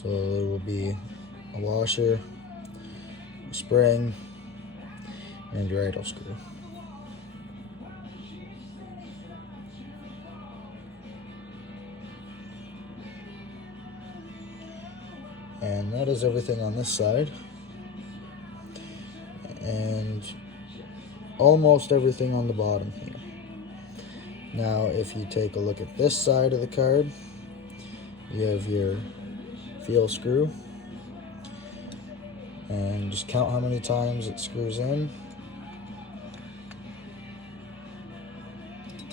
So there will be a washer, a spring, and your idle screw. And that is everything on this side. And almost everything on the bottom here. Now, if you take a look at this side of the card, you have your field screw. And just count how many times it screws in.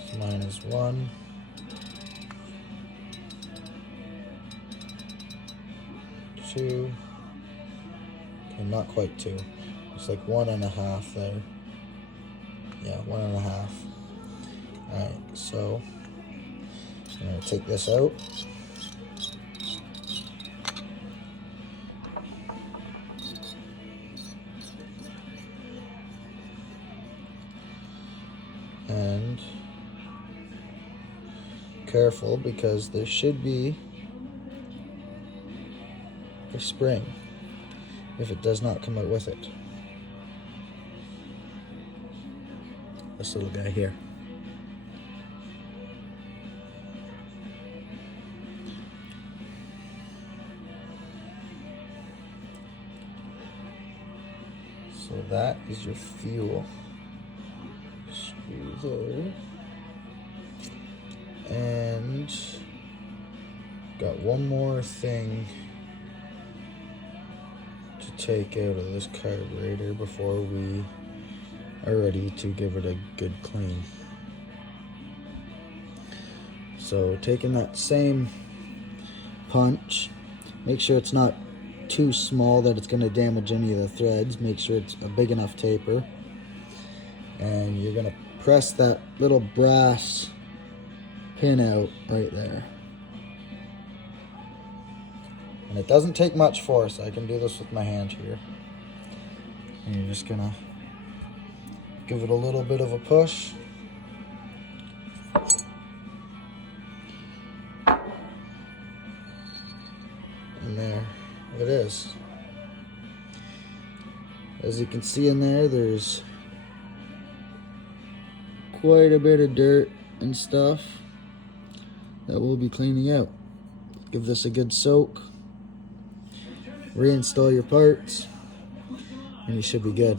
So mine is 1, 2, okay, not quite 2. It's like 1.5 there. Yeah, 1.5. Alright, so I'm going to take this out. And careful, because there should be a spring if it does not come out with it. This little guy here. So that is your fuel screw there. And got one more thing to take out of this carburetor before we are ready to give it a good clean. So taking that same punch, make sure it's not too small that it's going to damage any of the threads. Make sure it's a big enough taper, and you're going to press that little brass pin out right there. And it doesn't take much force. I can do this with my hand here. And you're just gonna give it a little bit of a push. And there it is. As you can see in there, there's quite a bit of dirt and stuff that we'll be cleaning out. Give this a good soak, reinstall your parts, and you should be good.